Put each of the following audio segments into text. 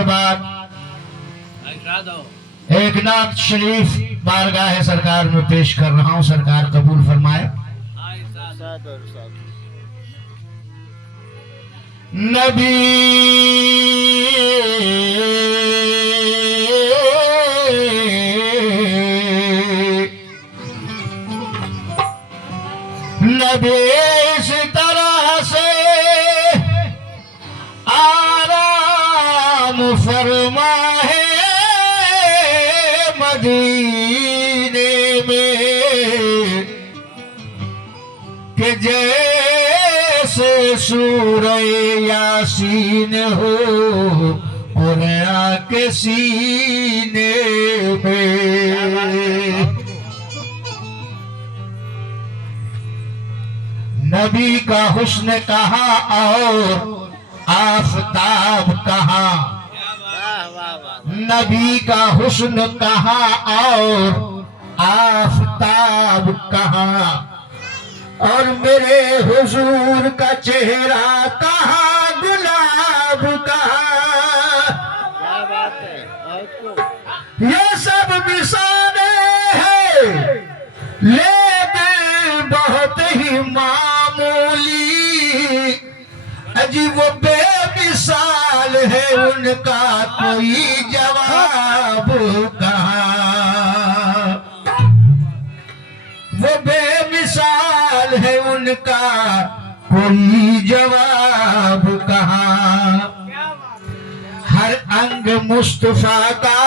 के बाद एक नात शरीफ बारगाह सरकार में पेश कर रहा हूं, सरकार कबूल फरमाए। नबी नबी इस तरह से आराम फरमा है मदीने में कि जैसे सूरह यासीन हो कुरान के सीने में। नबी का हुस्न कहाँ और आफताब कहाँ, नबी का हुस्न कहाँ और आफताब कहाँ, और मेरे हुजूर का चेहरा कहाँ, गुलाब कहाँ। ये सब मिसालें हैं लेकिन बहुत ही मामूली, अजीब वो बेमिसाल है उनका कोई जवाब कहाँ। वो बेमिसाल है उनका कोई जवाब कहाँ। हर अंग मुस्तफा का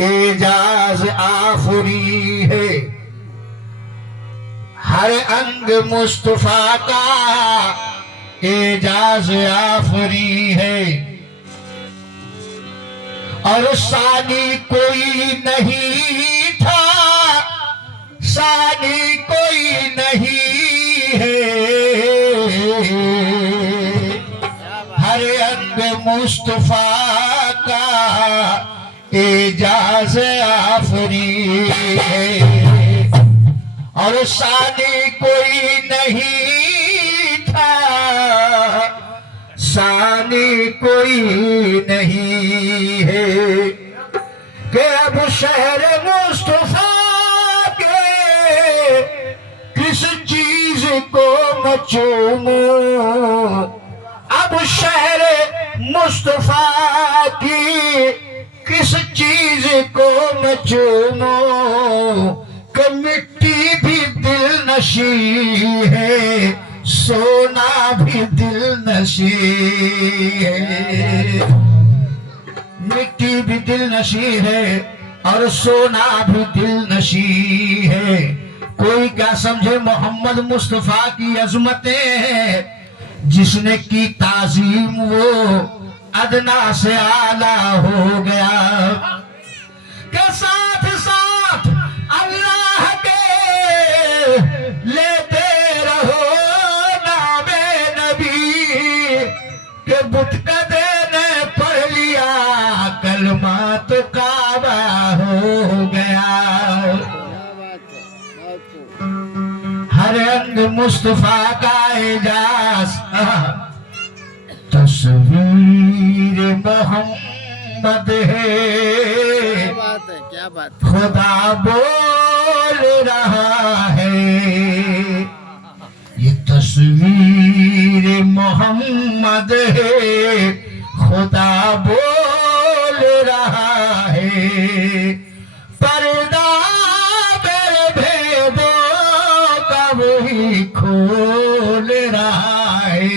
एजाज आफरी है, हर अंग मुस्तफा का एजाज आफरी है, और सानी कोई नहीं था, सानी कोई नहीं है। हर अंग मुस्तफा का एजाज आफरी है, और सानी कोई नहीं था, सानी कोई नहीं है। कि अब शहर मुस्तफा के किस चीज को मैं चूमूं, अब शहर मुस्तफा की किस चीज को मैं चूमूं। कि मिट्टी भी दिल नशी है, सोना भी दिल नशी है। मिट्टी भी दिल नशी है और सोना भी दिल नशी है। कोई क्या समझे मोहम्मद मुस्तफा की अजमतें हैं, जिसने की ताजीम वो अदना से आला हो गया। के साथ साथ अल्लाह के लेते रहो नामे नबी, के बुत कदे ने पढ़ लिया कलमा तो काबा हो गया। हर अंग मुस्तफा का एजाज, तस्वीर मोहम्मद है। क्या बात, खुदा बोल रहा है, ये तस्वीर मोहम्मद है। खुदा बोल रहा है, पर्दा मेरे भेदों का वही खोल रहा है।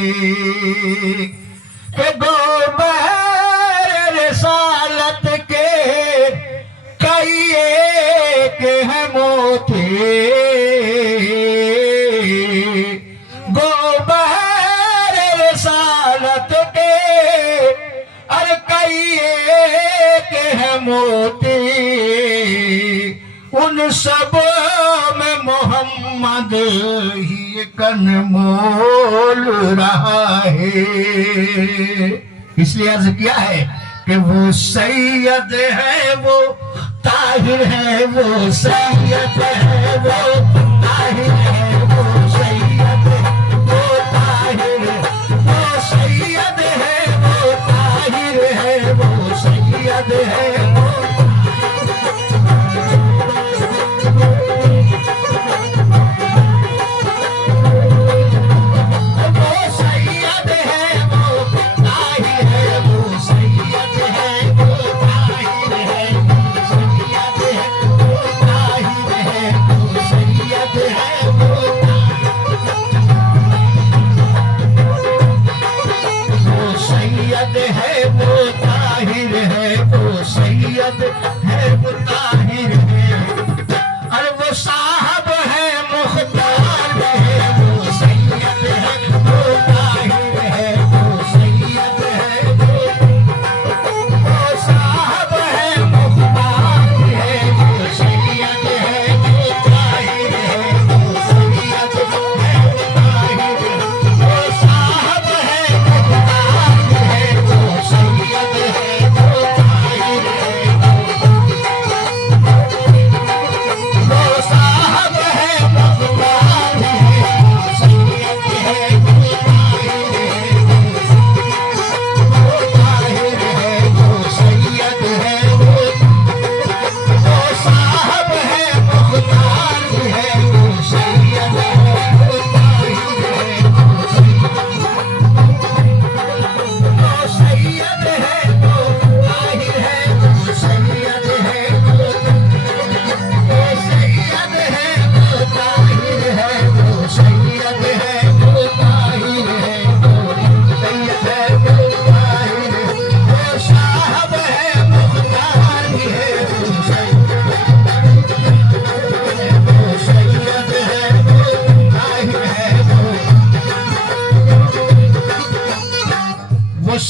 कि गोबर रिसालत के कई एक है मोती, गोबर रिसालत के और कई एक है मोती। उन सब में मोहम्मद ही कनमोल रहा है। इसलिए अर्ज किया है कि वो सैयद है, वो ताहिर है, वो सैयद है, वो ताहिर है, वो सैयद है, वो ताहिर, वो सैयद है, वो ताहिर है,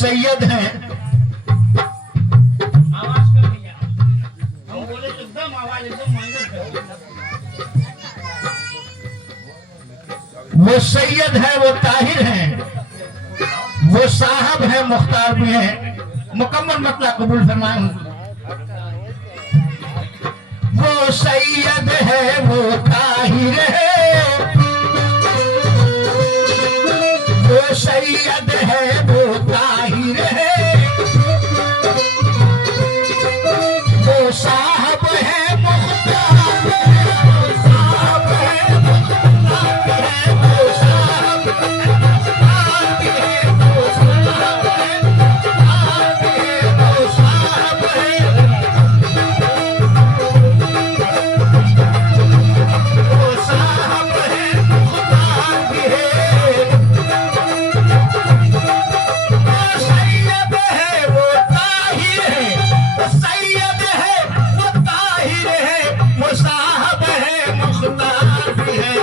सैयद हैं, आवाज कर भैया, हम बोले तो एकदम आवाज एकदम मंगल कर। वो सैयद है, वो ताहिर हैं, वो साहब है, मुख्तार भी है। मुकम्मल मतलब कबूल फरमाएं। वो सैयद है, वो ताहिर है, वो सैयद है, वो ताहिर है, वो साहब है, मुख्तार है, वो साहब है, मुख्तार है, वो साहब है, मुख्तार भी है, वो साहब है, मुख्तार भी है, वो साहब है, वो साहब है, मुख्तार भी है। वो सैयद है, वो ताहिर है, वो सैयद है, वो ताहिर है, वो साहब है, मुख्तार भी है।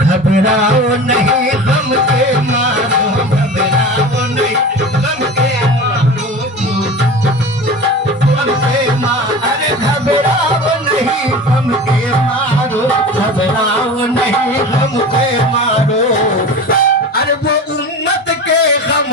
घबराओ नहीं गम के मारो, घबराओ नहीं गम के मारो, गम के मारो, अरे घबराओ नहीं गम के मारो, घबराओ नहीं गम के मारो, अरे वो उम्मत के गम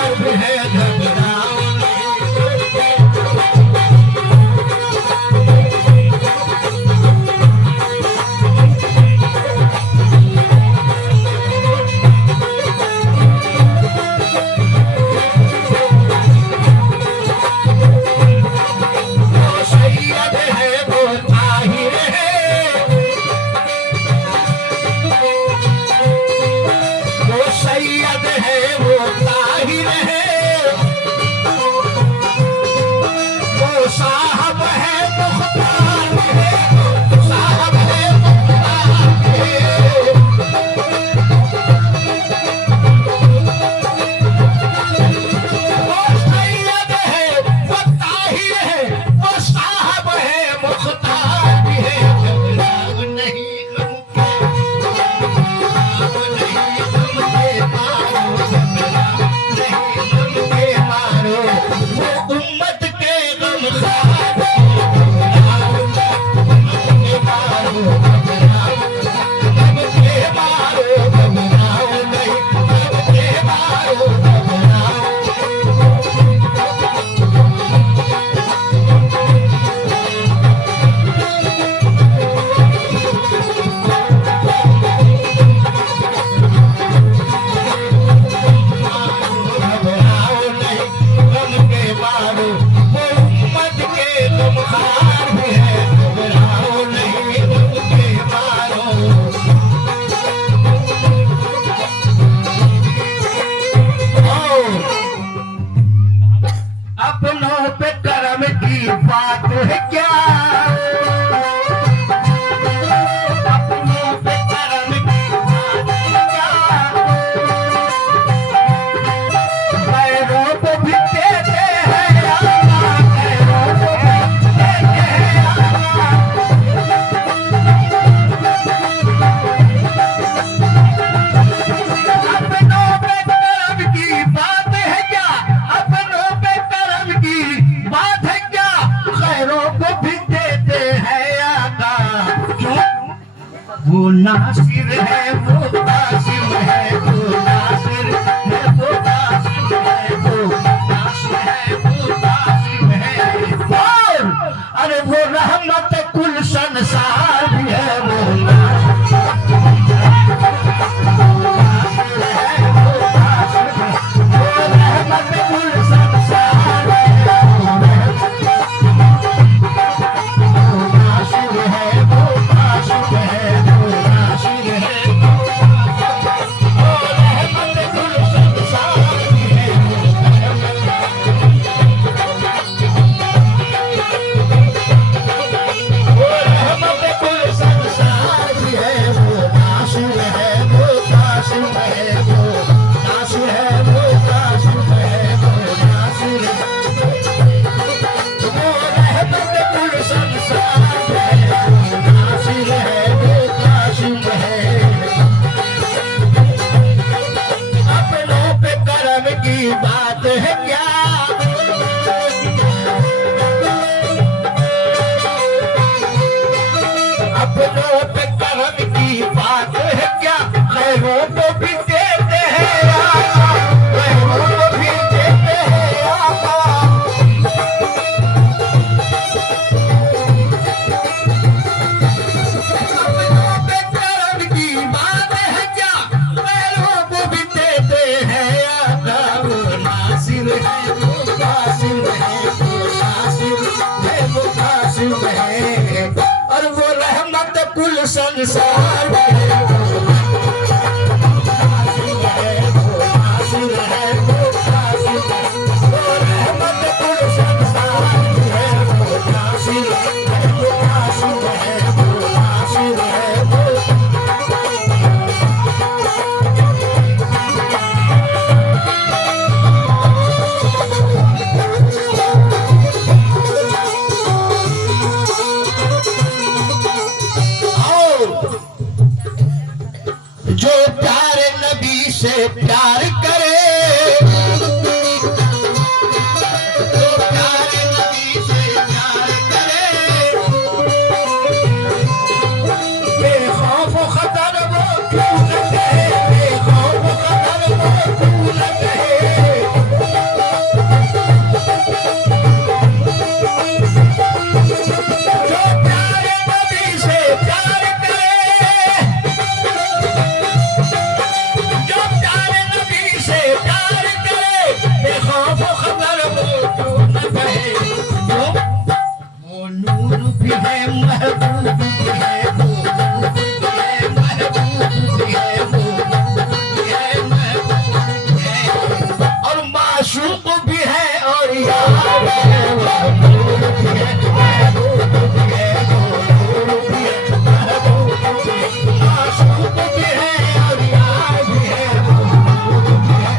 मुख्तार भी है घबराओ वो नासिर है वो कासिम है वो नासिर है वो कासिम है वो नासिर है वो कासिम है और अरे वो रहमत कुल संसार भी है वो नासिर है वो कासिम है वो रहमत कुल संसार है वो नासिर है वो कासिम है बात है क्या अपनों पे करम की बात है क्या खैरों को भी देते हैं खैरों को भी देते हैं अपनों पे करम की बात है क्या खैरों को भी देते हैं नासिर है वो कासिम है वो नासिर है वो कासिम है और वो रहमत कुल संसार है वो नासिर है वो नासिर है वो कासिम है वो रहमत कुल संसार है वो नासिर है वो कासिम है वो नासिर है वो और यार है वो नूर भी है, महबूब भी है वो नूर भी है, महबूब भी है, माशूक भी है और यार भी है वो नूर भी है,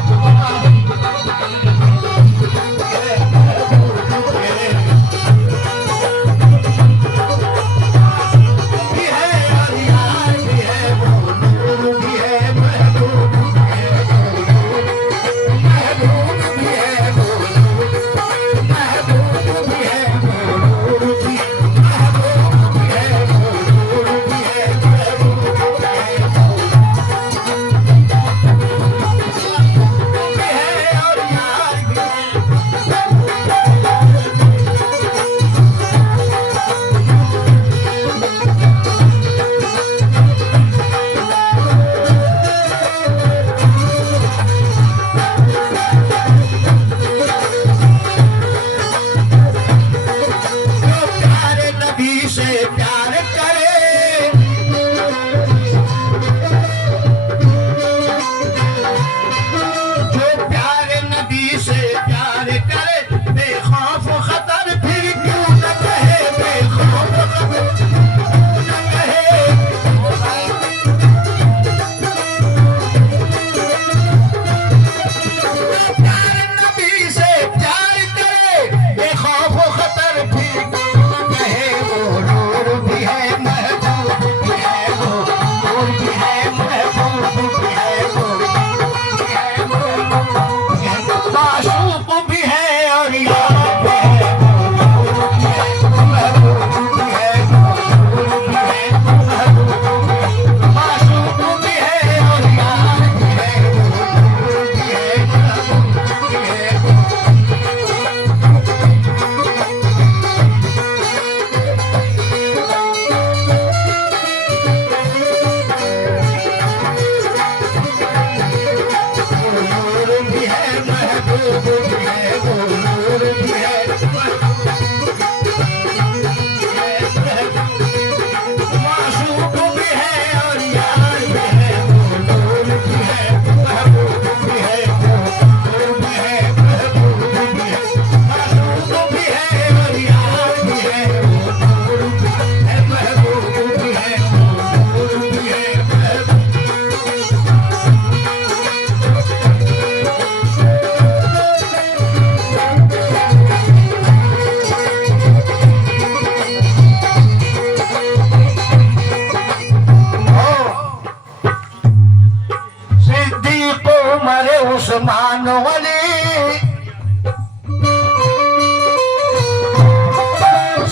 उस्मान वली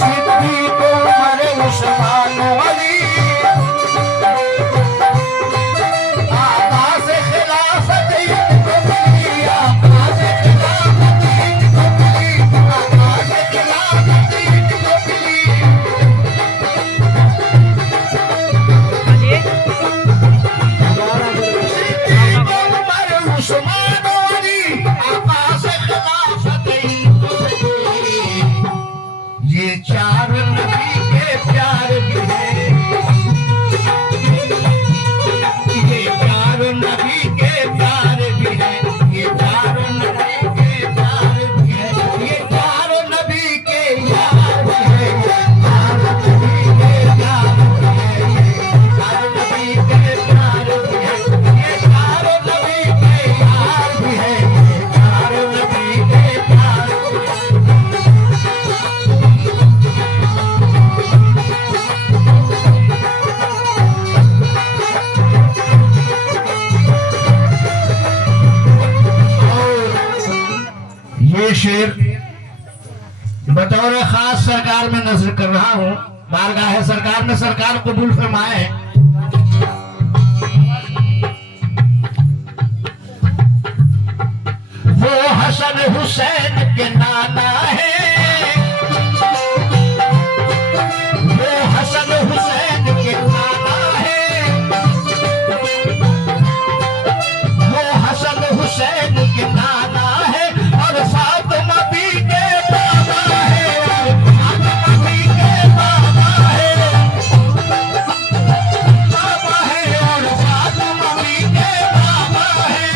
सिद्दीक उमर उस्मान वली आका से खिलाफत इनको मिली, आका से खिलाफत इनको मिली, आका से खिलाफत इनको मिली। सिद्दीक उमर उस्मान वली आका से खिलाफत इनको मिली। ये चार नबी के प्यार भी है, ये चार नबी के प्यार भी है, ये चार नबी के प्यार भी है, ये चार नबी के यार भी है, ये चार नबी के प्यार भी है, ये चार नबी के प्यार भी है, ये चार नबी के यार भी है, ये चार नबी के प्यार भी है। ये शेर बतौर खास सरकार में नजर कर रहा हूँ, बारगाह सरकार में सरकार कबूल फरमाए। वो हसन हुसैन के नाना है, वो हसन हुसैन के नाना है, वो हसन हुसैन के नाना है और फातिमा भी के बाबा है, और फातिमा भी के बाबा है, बाबा है और फातिमा भी के बाबा है।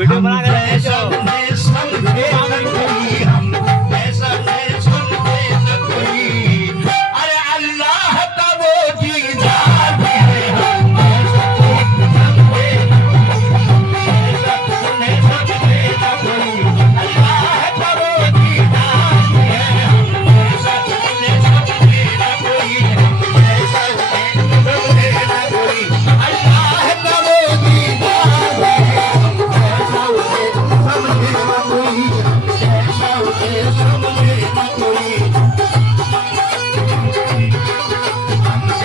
वीडियो बना के रहे जो सबने समझे न कोई हम ऐसा नहीं सुनते न कोई अरे अल्लाह का वो दीदार है हम ऐसा समझे ऐसा नहीं समझे न कोई अल्लाह का वो दीदार है हम ऐसा नहीं समझे न कोई ऐसा नहीं समझे न कोई अल्लाह का वो दीदार है हम ऐसा समझे न कोई ऐसा समझे न कोई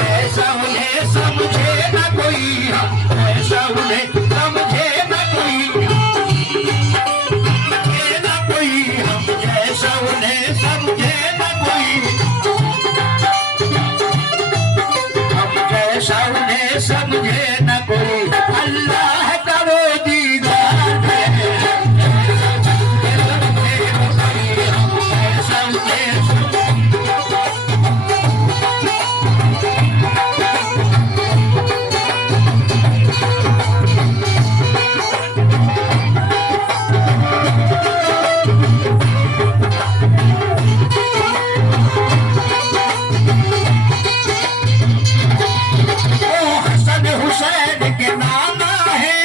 ऐसा उन्हें समझे न कोई ऐसा उन्हें समझे न कोई न कोई हम जैसा उन्हें समझे न कोई हम जैसा उन्हें समझे न कोई अल्लाह का वो दीदार है ऐसा उन्हें वो हसन हुसैन के नाना है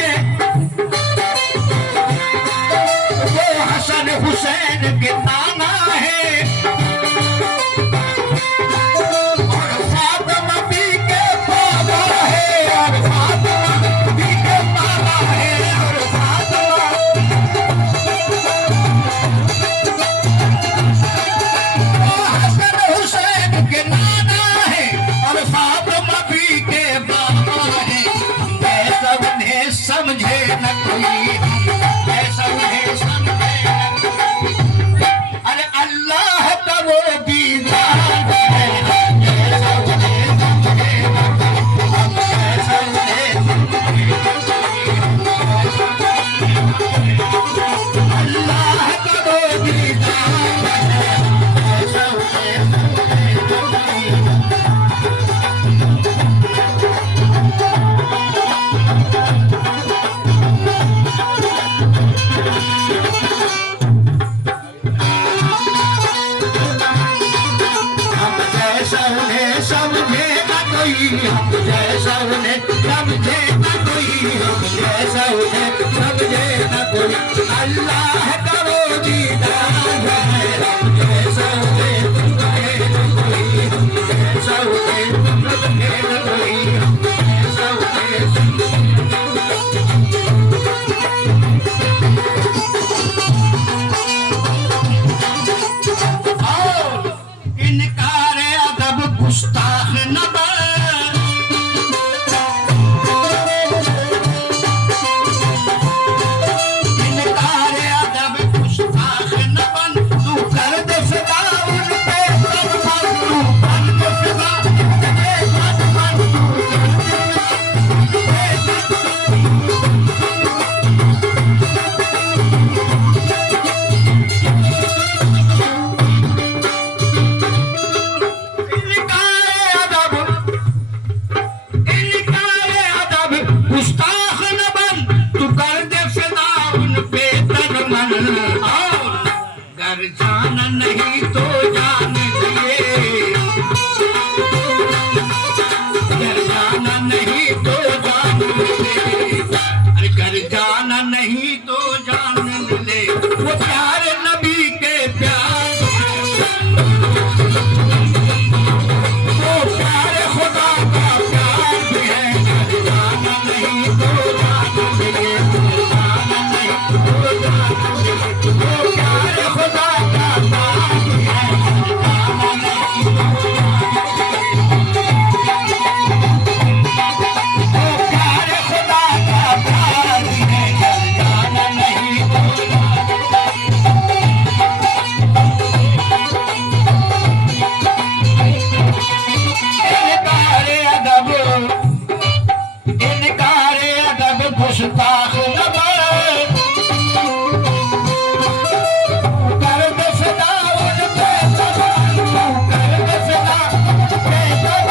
वो हसन हुसैन के नाना है और फातिमा भी के बाबा है और फातिमा भी के बाबा है और फातिमा वो हसन हुसैन के नाना है और फातिमा भी के बाबा है ऐसा उन्हें समझे न कोई ऐसा उन्हें समझे न कोई अरे अल्लाह का वो दीदार है ऐसा उन्हें समझे न कोई ऐसा उन्हें समझे न कोई अल्लाह का वो दीदार है ऐसा उन्हें समझे न कोई हम जैसा उन्हें समझे न कोई हम जैसा उन्हें समझे न कोई हम जैसा उन्हें समझे न कोई अल्लाह का वो दीदार है हम जैसा उन्हें समझे न कोई हम जैसा उन्हें समझे न कोई हम जैसा उन्हें और इनकार अदब गुस्ताख न बन इनकार अदब गुस्ताख न बन तू कर दे फिदा उन पे तन मन तू बन दे फिदा तेरे तन मन तू कर दे इनकार अदब गुस्ताख न बन तू कर दे फिदा उन पे तन मन और घर जाना नहीं तो जान लिए घर जाना नहीं तो जान ले अरे घर जाना नहीं तो जान ले वो प्यार नबी के प्यार वो प्यार खुदा का प्यार भी है घर जाना नहीं तो जान ले जाना नहीं तो जान ले वो प्यार खुदा का प्यार भी है घर जाना नहीं तो वो प्यार खुदा का प्यार भी है घर जाना नहीं तो जान इनकार अदब गुस्ताख न बन कर दे फिदा उन पे तन कर दे फिदा पे तन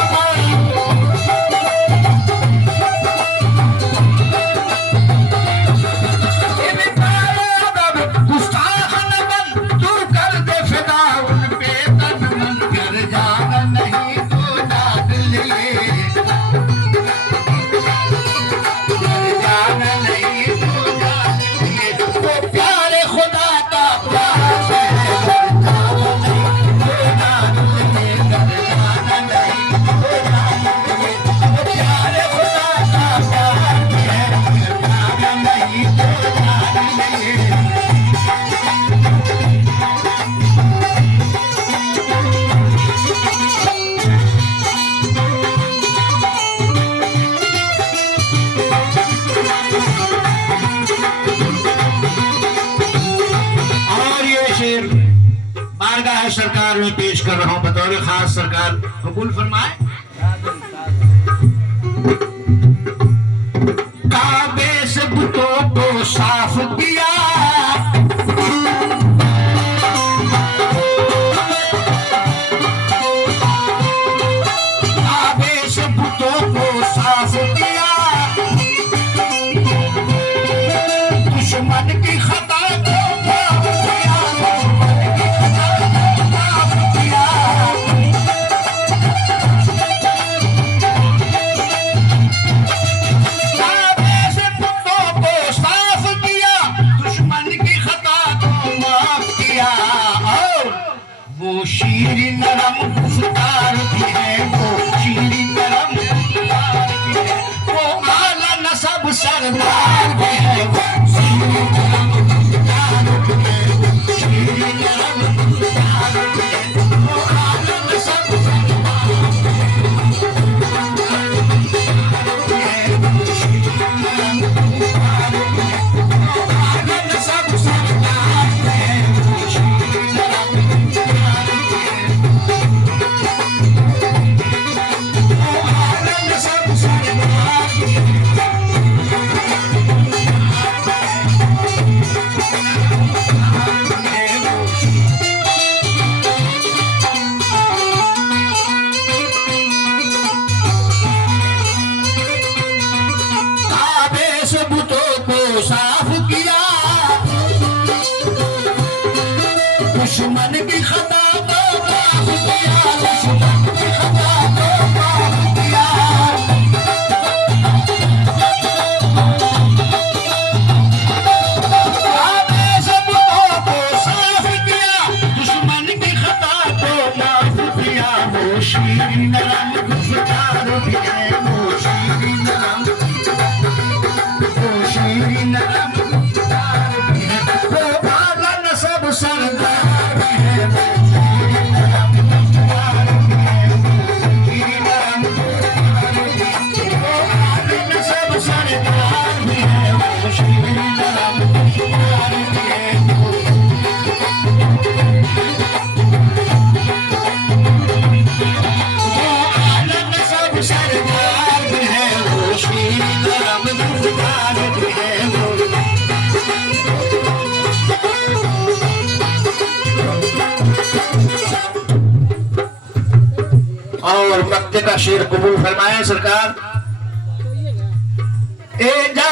सरकार में पेश कर रहा हूं बतौर खास सरकार, कबूल फरमाए। काबे से बुतों को साफ किया, काबे से बुतों को साफ किया, दुश्मन की खता को माफ किया, दुश्मन की खता को माफ किया, काबे से बुतों को साफ किया, दुश्मन की खता को माफ किया। और वो शीर नरम गुफ्तार भी है, वो शीर नरम गुफ्तार भी है, वो आला नसब सरदार भी है, वो शीर नरम गुफ्तार भी है, वो शीर नरम गुफ्तार भी है, वो आला नसब सरदार भी है, वो शीर नरम गुफ्तार भी है, वो आला नसब सरदार भी है, वो शीर नरम गुफ्तार भी है, वो आला नसब सरदार भी है। काबे से बुतों को साफ किया, दुश्मन की खता को माफ किया, दुश्मन की खता को माफ किया। काबे से बुतों को साफ किया, दुश्मन की खता को माफ किया। वो शीर नरम गुफ्तार भी है, वो शीर नरम, वो शीर नरम गुफ्तार भी है, वो आला नसब सरदार भी है, वो शीर नरम गुफ्तार भी है, वो शीर नरम गुफ्तार भी है, वो आला नसब सरदार भी है, वो शीर नरम गुफ्तार भी है, वो आला नसब सरदार भी है, वो शीर नरम गुफ्तार भी है, वो और मक्के का शेर कबूल फरमाए सरकार। ए जा